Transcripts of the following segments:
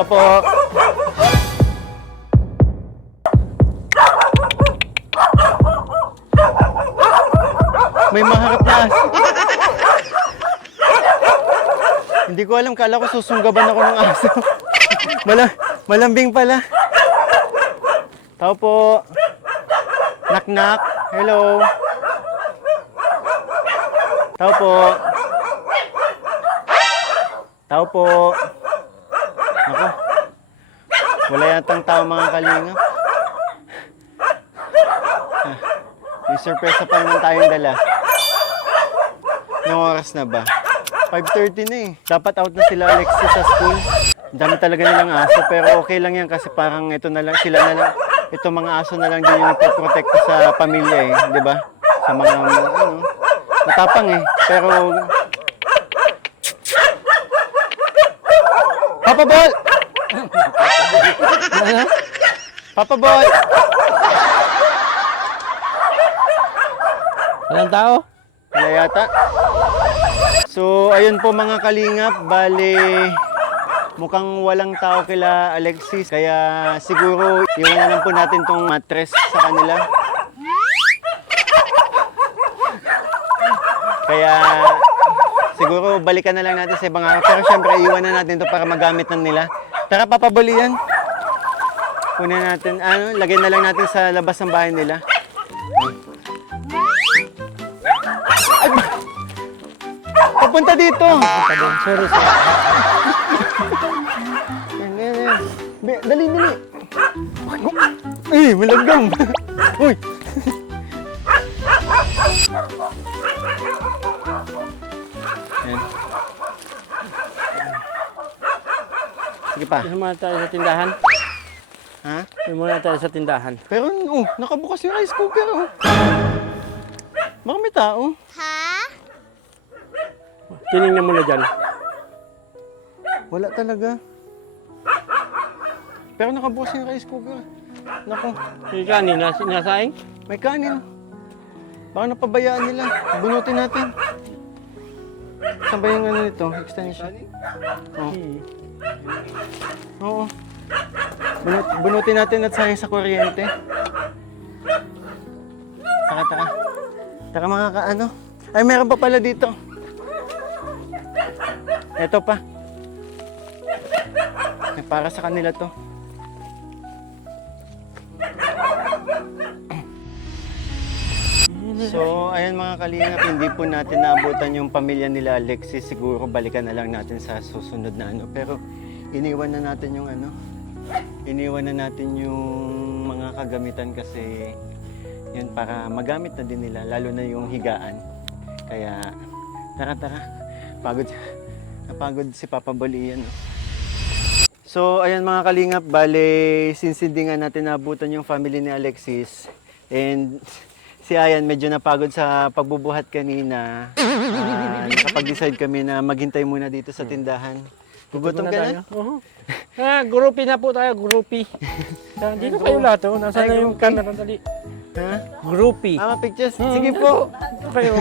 Opo. May maharap na aso. Hindi ko alam, kala ko susunggaban ako ng aso. Malambing pala. Tao po. Knock knock. Hello. Tao po. Tao po. Ako. Wala yatang tao mga kalingap. May surpresa pa naman tayong dala. Anong oras na ba? 5:30 na eh. Dapat out na sila Alexis sa school. Ang dami talaga nilang aso pero okay lang yan kasi parang ito na lang, sila na lang, ito mga aso na lang din yung nagpoprotekta sa pamilya eh, di ba? Sa mga, ano, matapang eh. Pero, Papa Ball! Papa Ball! Walang tao? Wala yata. So, ayun po mga kalingap, bali mukhang walang tao kila Alexis. Kaya siguro iwanan lang po natin tong mattress sa kanila. Kaya siguro balikan na lang natin sa ibang araw. Pero syempre iwanan natin to para magamit na nila. Tara papabali yan. Kunin natin, lagay na lang natin sa labas ng bahay nila. Papunta dito. Sorry, sir. Dali. Ay, malagam. Uy. Ayan. Sige pa. Hindi muna tayo sa tindahan. Ha? Hindi muna tayo sa tindahan. Pero, nakabukas yung rice cooker, oh. Baka may tao. Tinignan mo na dyan. Wala talaga. Pero nakabukas yung rice cooker. Naku, Yung kanin, nasaing? may kanin. Baka napabayaan nila. Bunutin natin. Saan ba yung ano nito? Extension? Oo. Oo. Bunutin natin at sayang sa kuryente. Taka. Taka mga kaano. Ay, meron pa pala dito. Ito pa. Ay, para sa kanila to. So, ayan mga kalingap, hindi po natin naabutan yung pamilya nila Alexis. Siguro balikan na lang natin sa susunod na ano. Pero iniwan na natin yung mga kagamitan kasi yun para magamit na din nila, lalo na yung higaan. Kaya tara. Napagod si Papa Boli yan. So, ayan mga kalingap, bale, since hindi nga natin naabutan yung family ni Alexis and si Ayan medyo napagod sa pagbubuhat kanina. Nakapag-decide kami na maghintay muna dito sa tindahan. Gugutom ka na? Oo. Groupie na po tayo, groupie. Dito kayo lahat, oh. Nasaan na yung camera? Dali. Ha? Groupie. Pictures? Sige po. Kayo.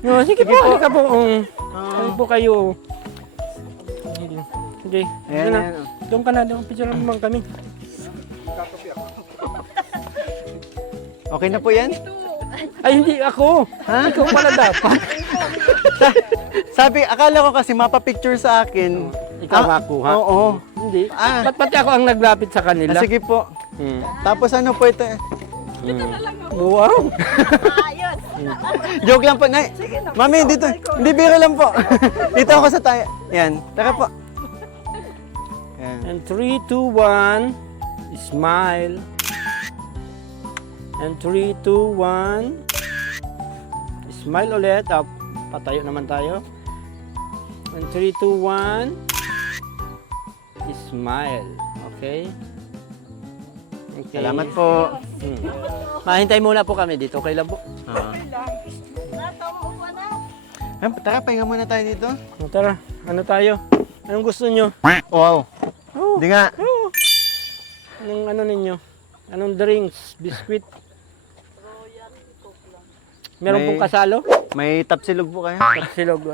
No, sige po, halika po. Ano po kayo? Sige. Ayan, na. ayan. Doon ka na, doon. Picture naman kami. Okay na po yan? Ay, hindi ako. Ha? Ikaw pala dapat. Sabi, akala ko kasi mapapicture sa akin. Ikaw makuha. Oo. Hindi. Ah. Ba't pati ako ang naglapit sa kanila? Sige po. Tapos ano po ito? Wow. Joke lang po, Nay. Mami, dito. Hindi, biro lang po. Dito ako sa tayo. Yan. Tara po. Yan. And 3, 2, 1. Smile. And 3, 2, 1. Smile ulit. Patayo naman tayo. And 3, 2, 1. Smile. Okay? Okay. Salamat po. Mahintay muna po kami dito. Okay lang po. Tara, pahinga muna tayo dito. Tara. Ano tayo? Anong gusto nyo? Wow. Hindi nga. Anong ano ninyo? Anong drinks? Biscuit? Meron pong kasalo? May tapsilog po kayo? Tapsilog.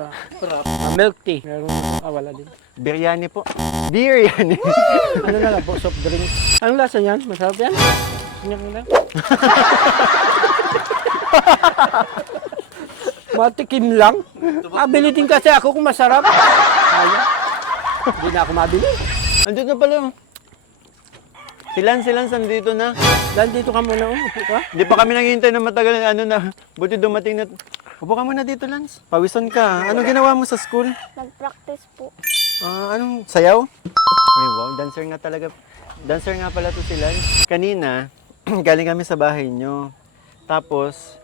Milk tea. Meron wala din. Biryani po. Biryani. Ano na lang po, soft drinks. Anong lasa niyan? Masarap yan? Ganyan lang. Matikim lang. Abilitin kasi ako kung masarap. Ayaw. Hindi na ako mabili. Andito na pala. Silan, nandito na. Dahil dito ka muna, upo ka. Hindi pa kami naghihintay na matagal. Ano na, buti dumating na. Upo ka muna dito, Lance. Pawisan ka. Anong ginawa mo sa school? Nag-practice po. Anong sayaw? Ay, wow, dancer nga talaga. Dancer nga pala to si Lance. Kanina, galing kami sa bahay nyo. Tapos,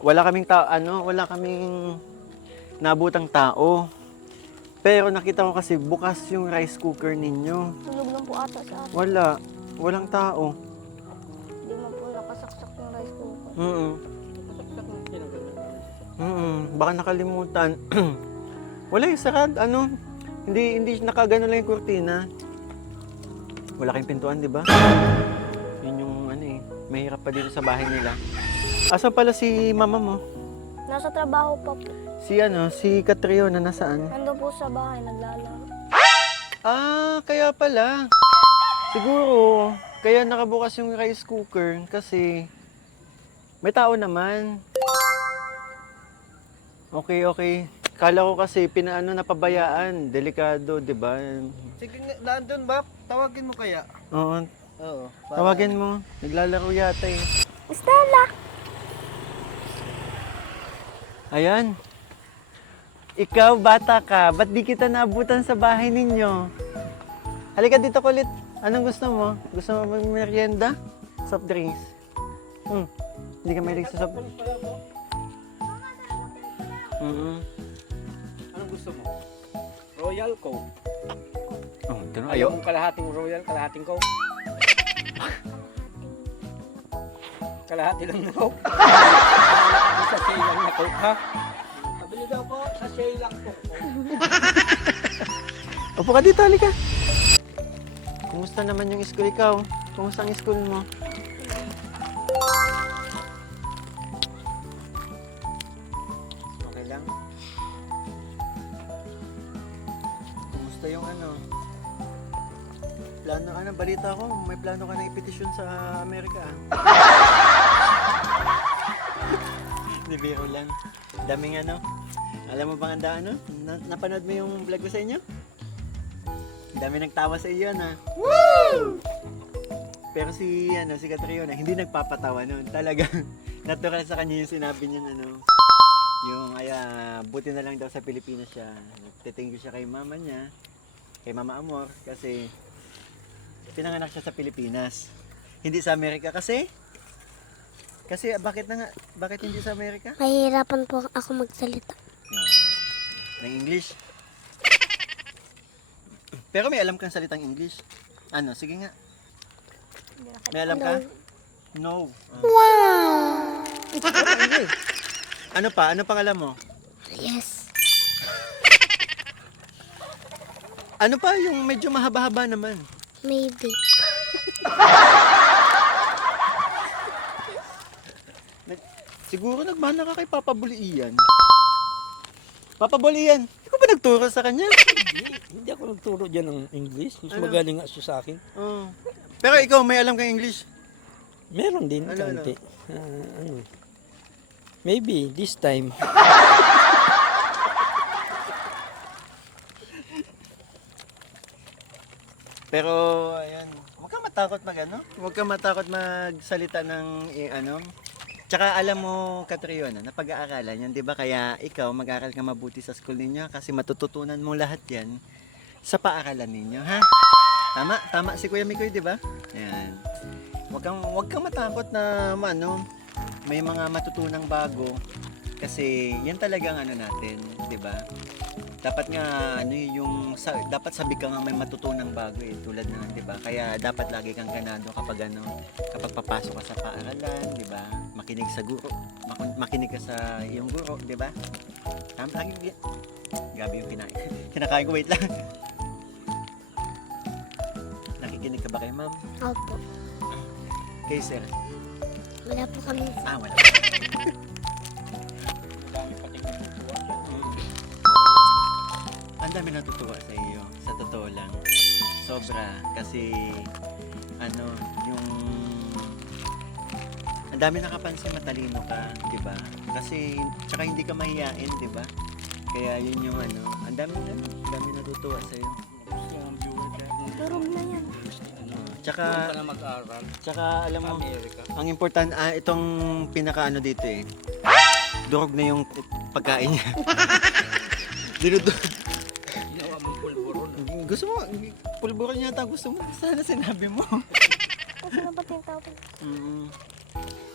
wala kaming nabutang tao. Pero nakita ko kasi bukas yung rice cooker ninyo. Tulog lang po ata sa atin. Walang tao. Hindi man po nakasaksak yung rice cooker. Baka nakalimutan. Wala yung sarad, hindi nakagano lang yung kurtina. Wala kayong pintuan, di ba? Yun yung mahirap pa dito sa bahay nila. Asa pala si mama mo? Nasa trabaho pa po. Si Catriona nasaan? Nandun po sa bahay, naglalaro. Kaya pala. Siguro, kaya nakabukas yung rice cooker kasi may tao naman. Okay. Kala ko kasi napabayaan. Delikado, di ba? Sige, nandun ba? Tawagin mo kaya? Oo. Oo. Tawagin mo. Naglalaro yata eh. Stella! Ayan. Ikaw, bata ka. Ba't di kita naabutan sa bahay ninyo? Halika dito kulit. Anong gusto mo? Gusto mo mag-merienda? Soft drinks? Hindi ka mahilig sa soft drinks? Anong gusto mo? Royal Coke. Ayaw. Ayaw mong kalahating Royal, kalahating Coke. Kalahati lang na Coke. Sa shay lang na Coke, ha? Pabili daw po, sa shay lang po. Upo ka dito, halika. Kumusta naman yung school ikaw? Kumusta ang school mo? Okay lang? Kumusta yung plano balita ko, may plano ka na ipetisyon sa Amerika. Hindi biro lang. Daming alam mo bang napanood mo yung vlog ko sa inyo? Dami nagtawa sa iyo na. Woo! Pero si Catriona hindi nagpapatawa noon. Talagang natural sa kanya yung sinabi niya yung buti na lang daw sa Pilipinas siya. Thank you siya kay mama niya, kay Mama Amor kasi pinanganak siya sa Pilipinas. Hindi sa Amerika kasi bakit hindi sa Amerika? Mahirapan po ako magsalita. Ng English. Pero may alam kang salitang English. Sige nga. May alam ka? No. Wow! English. Ano pa? Ano pang alam mo? Yes. Ano pa yung medyo mahaba-haba naman? Maybe. Siguro nagmana ka kay Papa Bulian. Papa Bulian, hindi ko ba nagturo sa kanya? Hindi ako nagturo dyan ng English. Mas Ano? magaling nga siya sa akin. Oo. Pero ikaw, may alam kang English? Meron din, Ano? konti. Maybe, this time. Pero, ayan, huwag kang matakot Huwag kang matakot magsalita ng, Tsaka alam mo, Catriona, napag-aaralan yan, di ba? Kaya ikaw, mag-aaral ka mabuti sa school ninyo kasi matututunan mo lahat yan sa paaralan ninyo, ha? Tama si Kuya Mikoy, di ba? Ayan. Huwag kang matakot na, may mga matutunang bago kasi yan talagang natin, di ba? Dapat nga dapat sabi ka nga may matutunang bago tulad ng, 'di ba? Kaya dapat lagi kang ganado kapag kapag papasok ka sa paaralan, 'di ba? Makinig sa guro, makinig ka sa iyong guro, 'di ba? Tama lagi. Gabi yung kinakain ko, wait lang. Nakikinig ka ba kay ma'am? Opo. Kay sir? Wala po kami. Wala. Dami pating Ang dami natutuwa sa iyo, sa totoo lang. Sobra. Kasi, ano, yung... Ang dami nakapansin, matalino ka, di ba? Kasi, tsaka hindi ka mahiyain, di ba? Kaya yun yung ano, ang dami natutuwa sa iyo. Durog na yan. Tsaka, na mag-aral tsaka alam sa mo, Amerika. ang important, itong pinaka-ano dito eh. Durog na yung pagkain niya. Ginawa mong pulburon. Gusto mo, pulburan yata gusto mo. Sana sinabi mo. Kasi na ba tinatawag?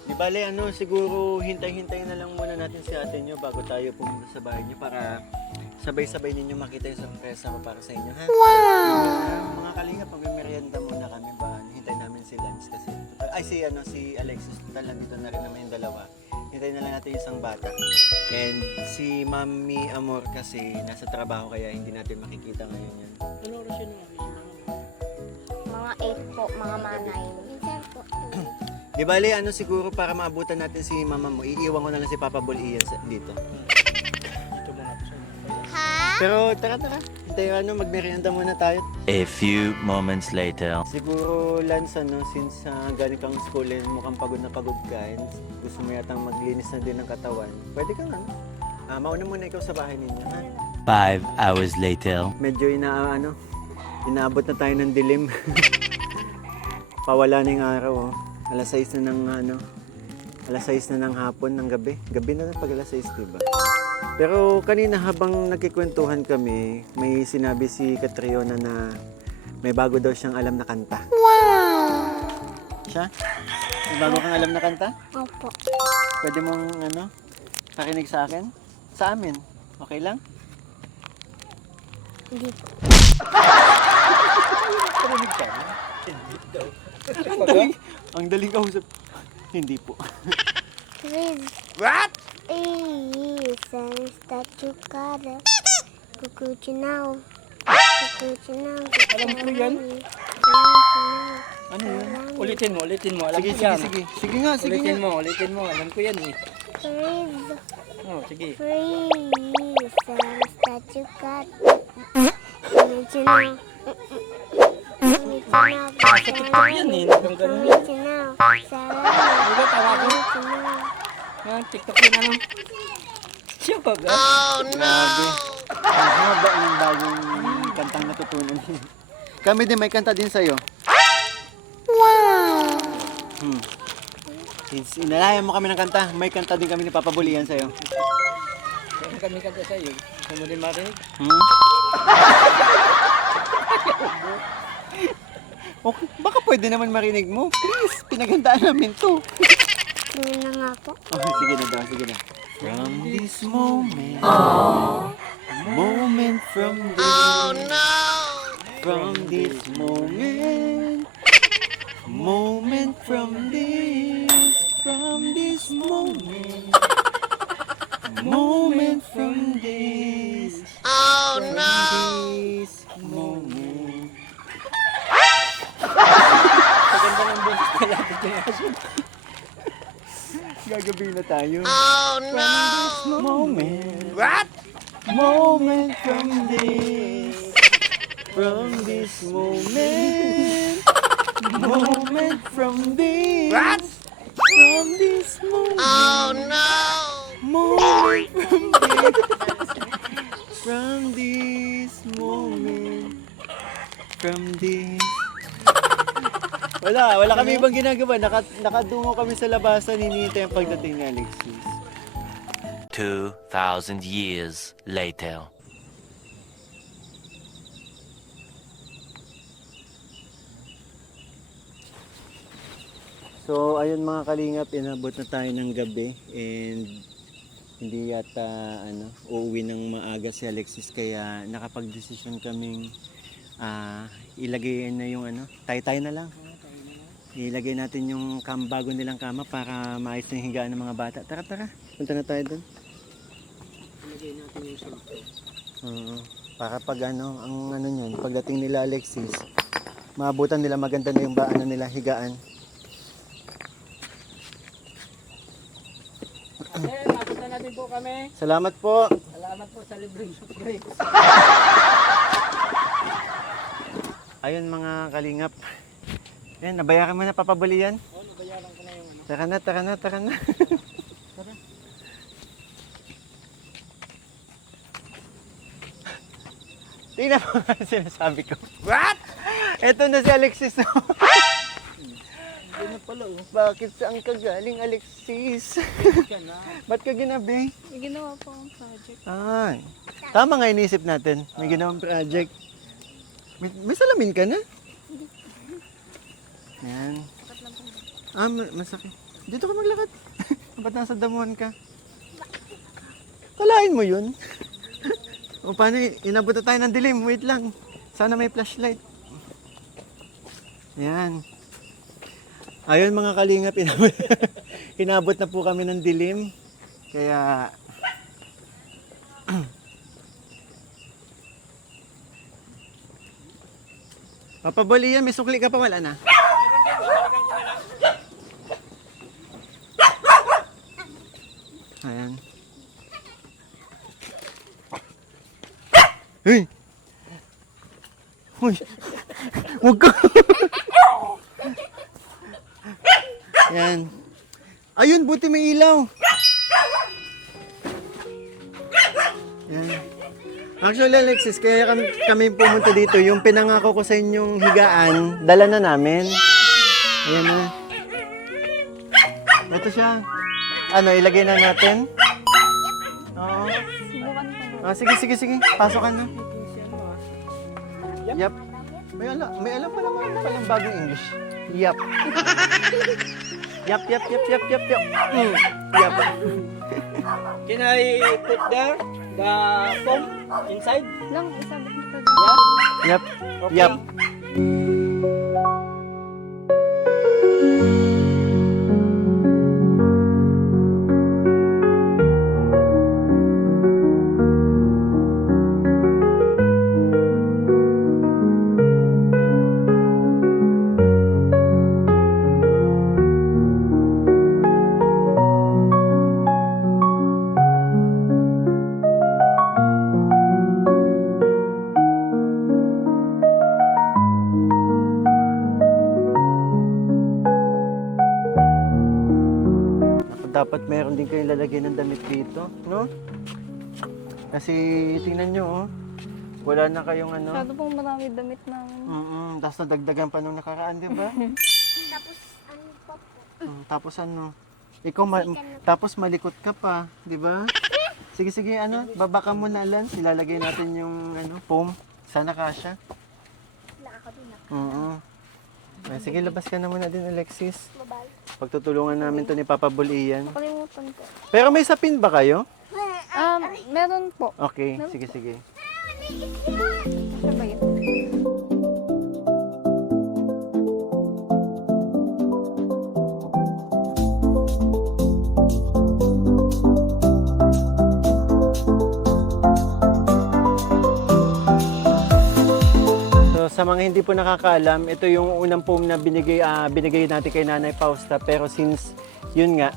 Di bale, ano, siguro hintay-hintayin na lang muna natin si ate nyo bago tayo pumunta sa bahay nyo para sabay-sabay ninyo makita yung sorpresa ko para sa inyo, ha? Wow! Mga kalingap, magmimerienda muna kami ba? Hintay namin si Lance kasi, si Alexis, total nandito na rin naman yung dalawa. Hintayin na lang natin yung isang bata. And si Mami Amor kasi nasa trabaho kaya hindi natin makikita ngayon yan. Ano oras yun? Mga 8 po, mga manay. Minsan po. Di bale, ano siguro para maabutan natin si mama mo, iiwan ko na lang si Papa Bull Ian dito. Ito muna ako sa inyo. Pero tara, hintayin magmerienda muna tayo. A few moments later. Siguro, Lance, since galing kang school and mukhang pagod na pagod ka and gusto mo yatang maglinis na din ng katawan, pwede kang mauna muna ikaw sa bahay ninyo, ha? 5 hours later. Medyo inaabot na tayo ng dilim. Pawala na yung araw, oh. Alas 6 na ng hapon, ng gabi. Gabi na pag alas 6, diba? Pero kanina habang nagkikwentuhan kami, may sinabi si Catriona na may bago daw siyang alam na kanta. Wow! Siya? May bago kang alam na kanta? Opo. Pwede mong pakinig sa akin? Sa amin? Okay lang? Hindi po. Pakinig ka? Hindi daw. Ang daling kausap. Hindi po. Please. What? Sense that you gotta. Kukuchi now. Alam ko yan. Ano yun? Ulitin mo. Alam Sige, ko yan. Sige nga. Ulitin mo. Alam ko yan eh. Freeze. Oh, sige. Freeze. Sense that you gotta. Kukuchi now. Sa TikTok yan eh. Hanggang ganun yan. Kukuchi now. Ano ba tawa ko? TikTok yun ano? Siya ba ba? Grabe. Ang haba ng bagong kantang natutunan niya. Kami din, may kanta din sa'yo. Wow! Since inalayan mo kami ng kanta, may kanta din kami ni Papa Bulian sa'yo. Kaya kami kanta sa'yo. Gusto mo din marinig? Okay, baka pwede naman marinig mo. Please, pinagandaan namin to. Yun na nga po. Oh, sige na daw, sige na. From this moment, moment from this, oh no! From this moment, moment from this moment, moment from this, oh no! This moment. Maganda ng boses na lapit niya yan. Gagabi na tayo. Oh no! From this moment. What? Moment from this. From this moment. Moment from this. What? From this moment. Oh no! Moment from this. From this moment. From this. Wala kami ibang ginagawa. Nakadungo kami sa labasan, hinihintay ang pagdating ni Alexis. 2,000 years later. So, ayun mga kalingap, inabot na tayo ng gabi and hindi yata uuwi ng maaga si Alexis kaya nakapag-desisyon kaming ilagay na yung tay-tay na lang. Ilagay natin yung bago nilang kama para maayos na yung higaan ng mga bata. Tara. Punta na tayo dun. Ilagay natin yung sulto. Oo. Para pag niyan, pagdating nila Alexis, maabutan nila maganda na yung nila higaan. Napunta natin po kami. Salamat po. Salamat. Salamat po sa libreng break. Ayun mga kalingap. Yan, nabayaran mo na papabali yan. Oo, nabayaran ko na yung ano. Tara na, tara na, tara na. Tara. Tingnan mo nga ang sinasabi ko. What? Ito na si Alexis. Hindi na pala oh. Bakit saan ka galing, Alexis? Yan na. Ba't ka ginabi? May ginawa po akong project. Ay, tama nga inisip natin. May ginawang project. May salamin ka na? Yan. Masakit. Dito ka maglakad. Ba't nasa damuhan ka? Kalain mo yun. O paano, inabot na tayo ng dilim. Wait lang. Sana may flashlight. Yan. Ayun mga kalingap, inabot na po kami ng dilim. Kaya papabali yan, may sukli ka pa, wala na. Ayan. Hey! Uy! Huwag ka! Yan. Ayun, buti may ilaw. Yan. Actually, Alexis, kaya kami pumunta dito. Yung pinangako ko sa inyong higaan, dala na namin. Ayan na. Ito siya. Ano, ilagay na natin? Oo. Subukan ko. Ah, sige, sige, sige. Pasok ka na. Yap. May alam pa naman palang bagong English. Yap. Yap, yap, yap, yap, yap, yap. Yap. Can I put there the foam inside? Lang, isabit mo to. Yeah? Yap. Okay. Yap. Dapat meron din kayong lalagyan ng damit dito, no? Kasi tingnan nyo, oh. Wala na kayong ano. Masyado pong marami damit namin. Tapos nadagdagan pa nung nakaraan, di ba? Tapos, ano pa po? Tapos ano? Ikaw, tapos malikot ka pa, di ba? Sige, sige, ano? Baba ka muna, Lance. Ilalagay natin yung ano, foam. Sana kasha. Wala ako din Sige, labas ka na muna din, Alexis. Mabal. Pagtutulungan namin to ni Papa Bulian. Nakalimutan ko. Pero may sapin ba kayo? Meron po. Okay, sige, sige. Siya ba yun? So, sa mga hindi po nakakaalam, ito yung unang foam na binigay natin kay Nanay Fausta. Pero since, yun nga,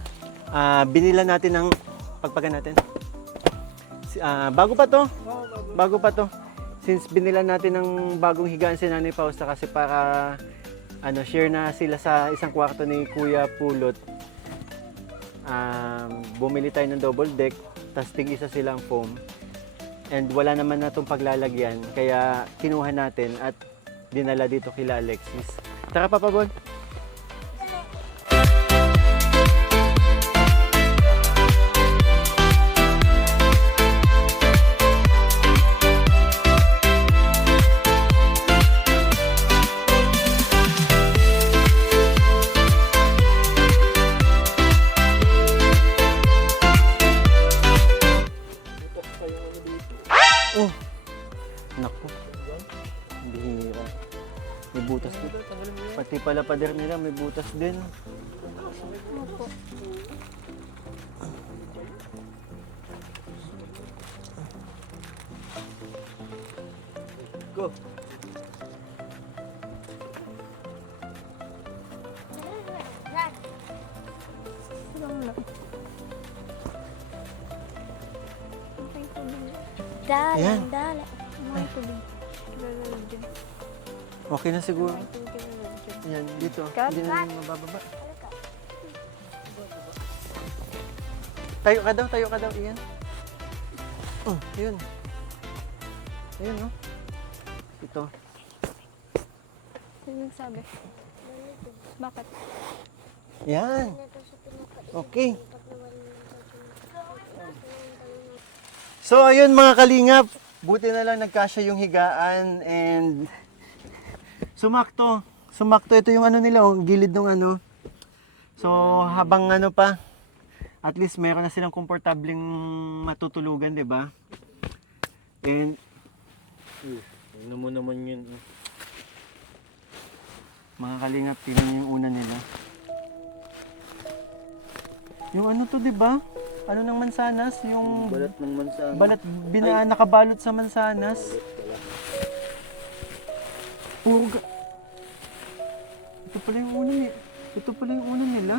binila natin ng pagpagan natin. Bago pa to. Bago pa to. Since binila natin ng bagong higaan si Nanay Fausta kasi para share na sila sa isang kwarto ni Kuya Pulot. Bumili tayo ng double deck, tas tig-isa silang foam. And wala naman na itong paglalagyan, kaya kinuha natin at dinala dito kila Alexis. Tara, Papa Bon. Oh, naku. Bihira. May butas din. Pati pala pader nila may butas din. Opo. Go. Lang lang. Okay ko din. Ayan. Dala. Mga tubig. Okay na siguro. Ayan, dito. Hindi na mabababa. Tayo ka daw, Ian. Oh, yun. Ayun, no? Ito. Sino nagsabi? Bakit? Yan. Okay. So, ayun mga kalingap. Buti na lang nagkasya yung higaan and sumakto. Sumakto ito yung ano nila, oh, gilid ng ano. So, habang ano pa, at least meron na silang komportableng matutulugan, di ba? And Ano mo naman yun? mga kalingap, tingnan niyo yung una nila. Yung ano to, di ba? Ano ng mansanas? Yung Balat ng mansa. balat nakabalot sa mansanas. Puro Ito pala yung una nila. Ito pala yung una nila.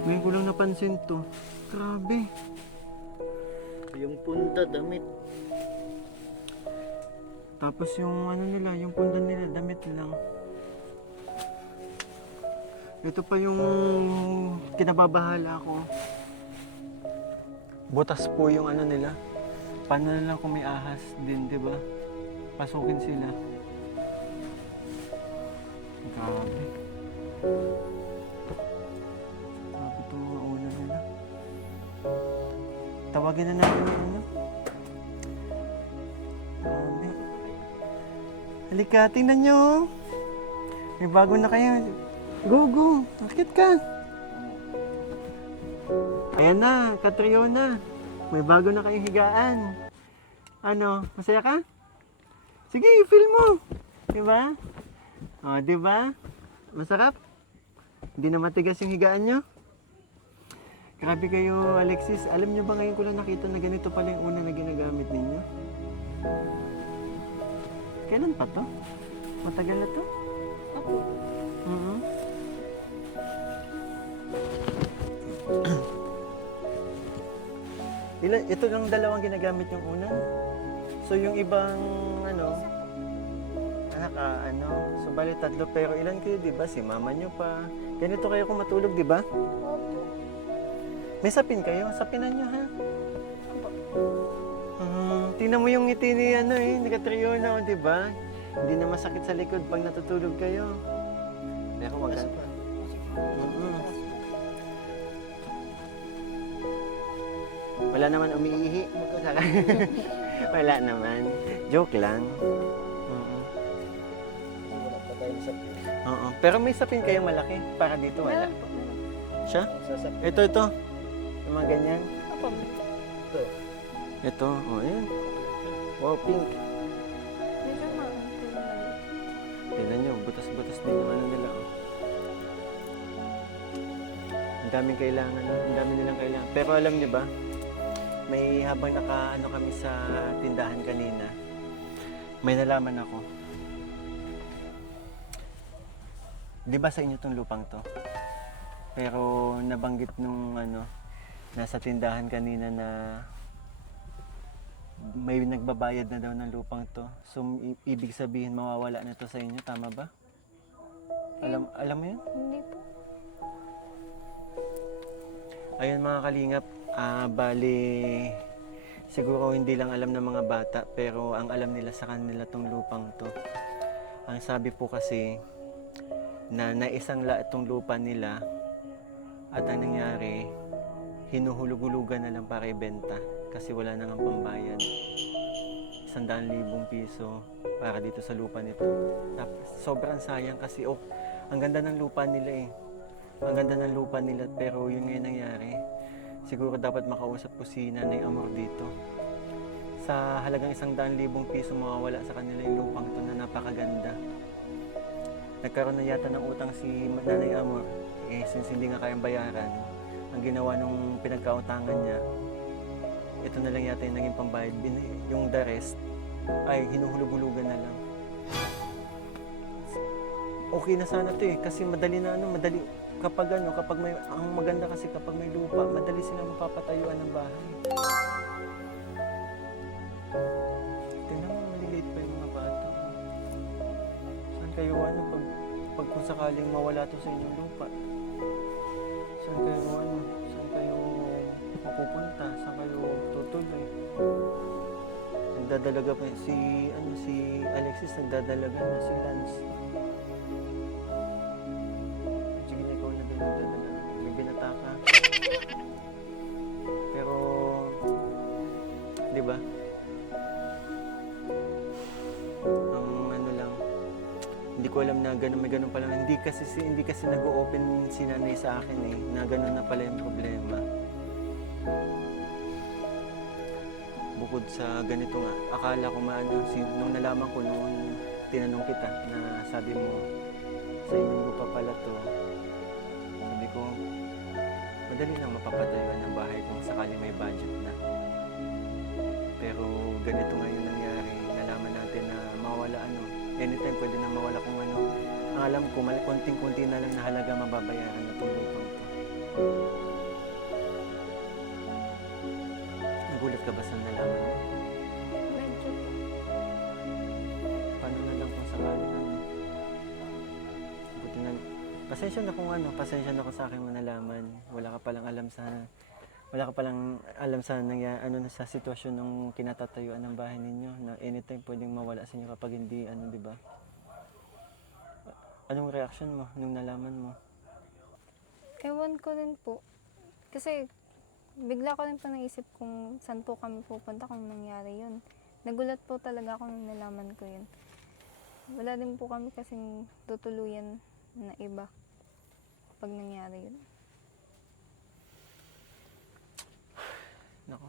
Ngayon ko lang napansin to. Grabe. Yung punta, damit. Tapos yung ano nila, yung pundan nila, damit lang. Ito pa yung kinababahala ko. Butas po yung ano nila. Paano na lang kung may ahas din, di ba? Pasukin sila. Grabe. Grabe itong mga una nila. Tawagin na natin yung ano. Grabe. Halika, tingnan nyo. May bago na kayo. Go. Akit ka. Ayan na, Catriona. May bago na kayong higaan. Ano, masaya ka? Sige, feel mo. Diba? O, diba? Masarap? Hindi na matigas yung higaan nyo? Grabe kayo, Alexis. Alam nyo ba ngayon ko lang nakita na ganito pala yung una na ginagamit ninyo? Kailan pa to? Matagal na to? Opo. Mhm. Ito lang dalawang ginagamit yung una. So yung ibang so bali tatlo pero ilan kayo, 'di ba? Si mama nyo pa. Ganito kayo kung matulog, 'di ba? Opo. May sapin kayo, sapinan nyo ha. Tingnan mo yung ngiti ni ni Catriona, 'di ba? Hindi na masakit sa likod pag natutulog kayo. Pero wag ka. Wala naman umiihi. Wala naman. Joke lang. Wala pa tayong sapin. Oo. Pero may sapin kayong malaki. Para dito wala. Meron po. Siya? Sasapin. Ito. Yung mga ganyan. Opo. Ito. Oh, ayan. Wow, pink. Medyo Tingnan nyo, butas-butas din yung ano nila. Oh. Ang daming kailangan. Ang dami nilang kailangan. Pero alam niyo ba, may habang kami sa tindahan kanina, may nalaman ako. Di ba sa inyo tong lupang to? Pero nabanggit nung nasa tindahan kanina na may nagbabayad na daw ng lupang to. So, ibig sabihin mawawala na to sa inyo, tama ba? Alam mo yun? Hindi po. Ayun mga kalingap, bali siguro hindi lang alam ng mga bata pero ang alam nila sa kanila tong lupang to. Ang sabi po kasi na naisangla itong lupa nila at ang nangyari hinuhulug-hulugan na lang para ibenta kasi wala nang pambayad. 100,000 piso para dito sa lupa nito. Tapos sobrang sayang kasi ang ganda ng lupa nila eh. Ang ganda ng lupa nila pero yun ngayon nangyari. Siguro dapat makausap ko si Nanay Amor dito. Sa halagang 100,000 piso mawawala sa kanila yung lupang to na napakaganda. Nagkaroon na yata ng utang si Nanay Amor. Since hindi nga kayang bayaran, ang ginawa nung pinagkautangan niya, ito na lang yata yung naging pambayad. Yung the rest ay hinuhulug-hulugan na lang. Okay na sana to eh kasi madali kapag may ang maganda kasi kapag may lupa, madali silang mapapatayuan ng bahay. Tingnan mo, maliliit pa yung mga bata. Saan kayo pag kung sakaling mawala to sa inyong lupa? Saan kayo mapupunta? Saan kayo tutuloy? Nagdadalaga pa si Alexis, nagdadalaga na si Lance. Sige na, ikaw na din nagdadalaga. May binata ka. Pero, di ba? Hindi ko alam na may ganun pala. Hindi kasi nag-o-open si nanay sa akin na ganun na pala yung problema. Bukod sa ganito nga, akala ko nung nalaman ko nung tinanong kita na sabi mo sa inyong lupa pala to, sabi ko, madali lang mapapatayuan ng bahay kung sakali may budget na. Pero ganito nga yung nangyari. Nalaman natin na mawala anytime pwede na mawala kung ano. Ang alam ko, konting-kunti na lang na halaga mababayaran na itong lupang to. Nagulat ka ba sa nalaman mo? Medyo po. Paano na lang kung sakali buti na, pasensya na kung sa akin mo nalaman. Wala ka palang alam sa sa sitwasyon ng kinatatayuan ng bahay ninyo na anytime pwedeng mawala sa inyo kapag hindi di ba? Anong reaction mo nung nalaman mo? Ewan ko rin po. Kasi bigla ko rin po naisip kung saan po kami pupunta kung nangyari yun. Nagulat po talaga ako nung nalaman ko yun. Wala din po kami kasing tutuluyan na iba pag nangyari yun. Nako.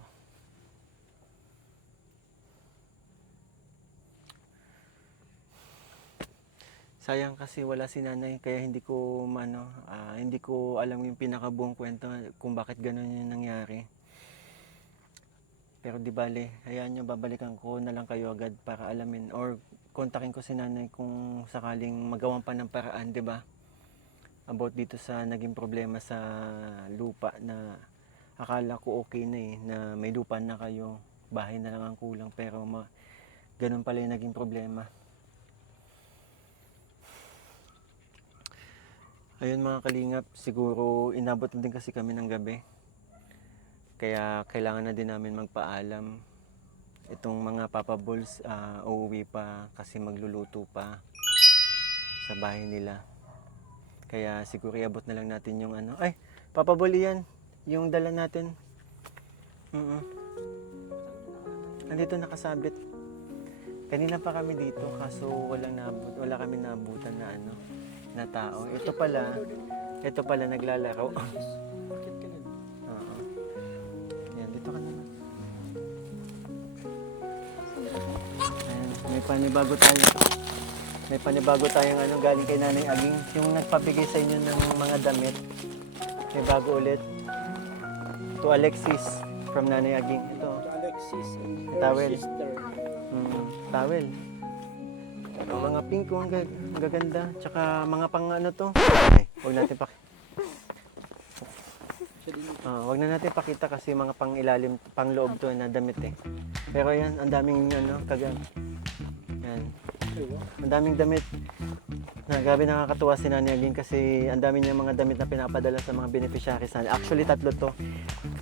Sayang kasi wala si nanay kaya hindi ko alam yung pinakabuong kwento kung bakit gano'n yung nangyari. Pero di bale, hayaan nyo, babalikan ko na lang kayo agad para alamin or kontakin ko si nanay kung sakaling magawan pa ng paraan, di ba? About dito sa naging problema sa lupa na akala ko okay na na may lupa na kayo, bahay na lang ang kulang pero ganun pala yung naging problema. Ayun mga kalingap, siguro inabot na din kasi kami ng gabi. Kaya kailangan na din namin magpaalam. Itong mga Papa Bulls, uuwi pa kasi magluluto pa sa bahay nila. Kaya siguro iabot na lang natin yung Ay, Papa Bull yan. Yung dala natin. Nandito nakasabit. Kanina pa kami dito kaso wala kami naabutan na tao. Ito pala naglalaro. Oo. Yan, dito ka naman. Ayan, may panibago tayong galing kay Nanay Aging. Yung nagpabigay sa inyo ng mga damit. May bago ulit. To Alexis from Nanay Aging. Ito. Alexis and Towel. sister. Towel. Mga pink ko, ang gaganda. Tsaka mga pang to. Ay, huwag natin huwag na natin pakita kasi mga pang ilalim, pang loob to na damit Pero yan, ang daming Yan. Ang daming damit. Grabe nakakatuwa si Nanay Aging kasi ang dami niya mga damit na pinapadala sa mga beneficiaries. Actually, 3 to.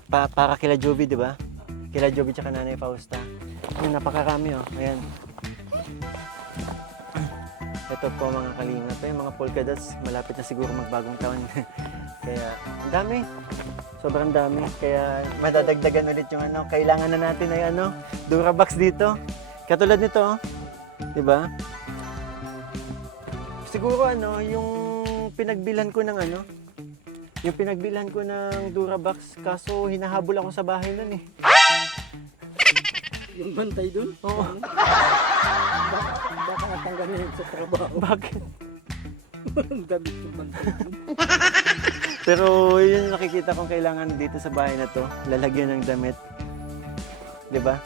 Para kila Jovi, di ba? Kila Jovi tsaka Nanay Fausta. Yan, napakarami Ayan. Ito po mga kalingap, mga polka dots, malapit na siguro magbagong taon. Kaya, ang dami. Sobrang dami. Kaya, madadagdagan ulit yung kailangan na natin ay Durabox dito. Katulad nito, di ba? Siguro yung pinagbilan ko ng yung pinagbilan ko ng Durabox, kaso hinahabol ako sa bahay nun Yung bantay dun? Oo. Baka natanggalin sa trabaho. Bakit? Ang damit yung bantay dun. Pero yun yung nakikita kong kailangan dito sa bahay na to, lalagyan ng damit. 'Di ba?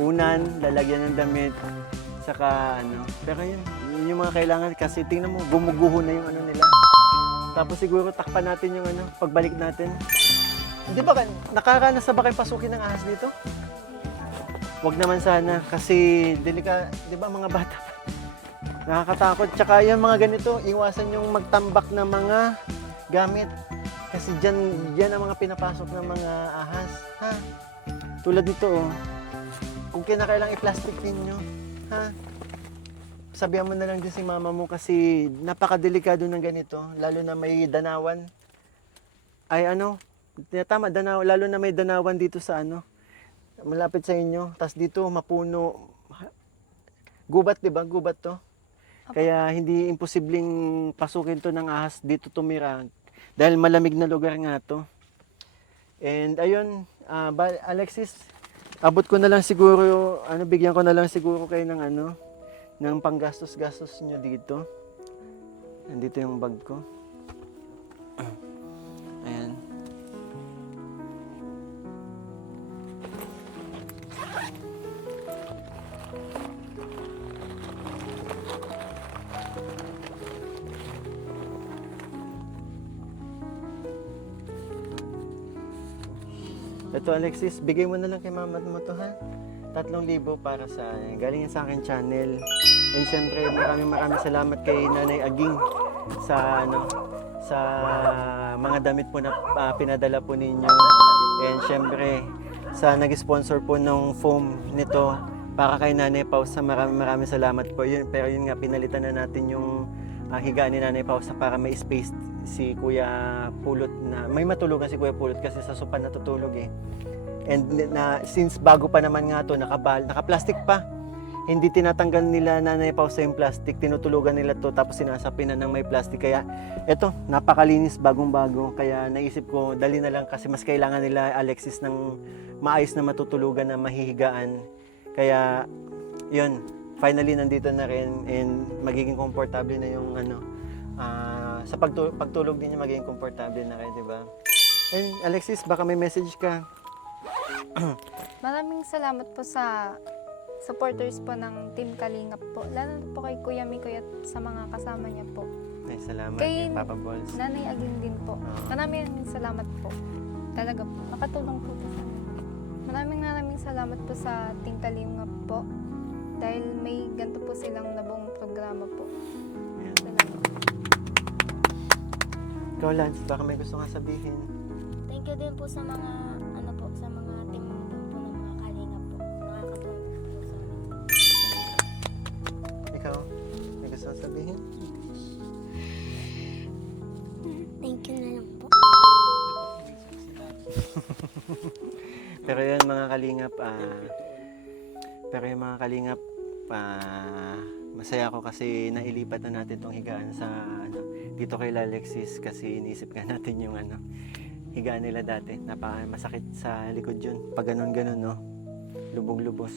Unan, lalagyan ng damit, saka Pero yun yung mga kailangan kasi tingnan mo, gumuguho na yung nila. Tapos siguro takpan natin yung pagbalik natin. Hindi ba nakaranas na ba kayo pasukin ng ahas dito? wag naman sana kasi di ba mga bata pa, nakakatakot. Tsaka yung mga ganito, iwasan yung magtambak ng mga gamit. Kasi dyan ang mga pinapasok ng mga ahas. Ha? Tulad nito, oh. Kung kinakailang i-plastic ninyo, ha? Sabihan mo na lang din si mama mo kasi napakadelikado ng ganito. Lalo na may danawan. Ay ano, tama, lalo na may danawan dito sa ano, malapit sa inyo. Tapos dito, mapuno. Gubat, di ba? Gubat to. Kaya hindi imposibleng pasukin to ng ahas dito tumira. Dahil malamig na lugar nga to. And ayun, Alexis, abot ko na lang siguro, bigyan ko na lang siguro kayo ng ng panggastos-gastos nyo dito. Nandito yung bag ko. Ayan. Ito Alexis, bigay mo na lang kay mama mo to ha. 3,000 para sa galing yan sa akin channel. And syempre maraming salamat kay Nanay Aging sa sa mga damit po na pinadala po ninyo. And syempre sa nag-sponsor po ng foam nito para kay Nanay Pausa, maraming salamat po. Pero yun nga, pinalitan na natin yung higaan ni Nanay Pausa para may space si Kuya Pulot na may matulugan si Kuya Pulot kasi sa sopa natutulog eh. And since bago pa naman nga to, naka-plastic pa. Hindi tinatanggal nila Nanay Pausa yung plastic, tinutulugan nila to tapos sinasapinan ng may plastic. Kaya eto, napakalinis, bagong-bago. Kaya naisip ko, dali na lang kasi mas kailangan nila Alexis ng maayos na matutulugan na mahihigaan. Kaya yun, finally nandito na rin and magiging komportable na yung sa pagtulog din niya magiging komportable na rin, di ba? And Alexis, baka may message ka. Maraming salamat po sa supporters po ng Team Kalingap po. Lalo na po kay Kuya Mikoy at sa mga kasama niya po. Ay, salamat Kay kay Papa Balls. Nanay Aging din po. Maraming salamat po. Talaga po. Nakatulong po sa amin. Maraming salamat po sa Team Kalingap po. Dahil may ganito po silang nabuong programa po. Ayan. Salamat. Ikaw, Lance, baka may gusto nga sabihin. Thank you din po sa mga sa mga team din po ng mga kalingap po. Nakakatulong po sa amin. Ikaw, may gusto nga sabihin? Thank you na lang po. Pero yun mga kalingap, masaya ako kasi nailipat na natin tong higaan sa dito kay Alexis kasi iniisip nga natin yung higaan nila dati. Masakit sa likod yun. Pag ganun-ganun, no? Lubog-lubog.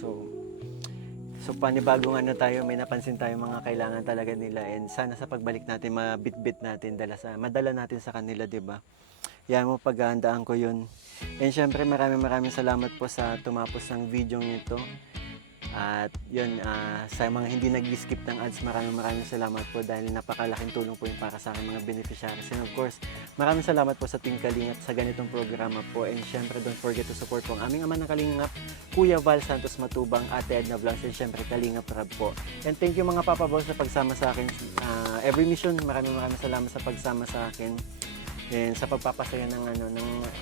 So panibagong tayo, may napansin tayo mga kailangan talaga nila and sana sa pagbalik natin, mabitbit natin, madala natin sa kanila, di ba? Yan mo, paghahandaan ko yun. And syempre maraming salamat po sa tumapos ng video nito. At yun, sa mga hindi nag-skip ng ads, maraming salamat po dahil napakalaking tulong po yun para sa aking mga beneficiaries. And of course, maraming salamat po sa Team Kalingap sa ganitong programa po. And syempre, don't forget to support po ang aming ama ng Kalingap, Kuya Val Santos Matubang, Ate Edna Vlogs, and syempre Kalingap Rab po. And thank you mga Papa Balls sa pagsama sa akin. Every mission, maraming salamat sa pagsama sa akin. And sa pagpapasaya ng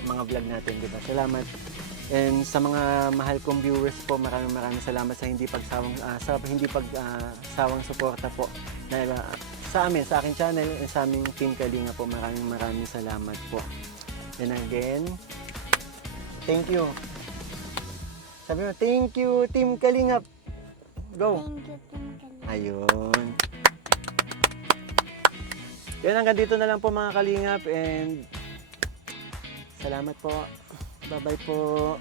mga vlog natin, di ba? Salamat. And sa mga mahal kong viewers po, maraming salamat sa hindi pagsawang suporta po na sa amin, sa aking channel, and sa aming Team Kalinga po. Maraming salamat po. And again, thank you. Sabi mo, thank you Team Kalingap. Go. Thank you, Team Kalingap. Ayun. Yan, hanggang dito na lang po mga Kalingap and salamat po. Bye-bye po.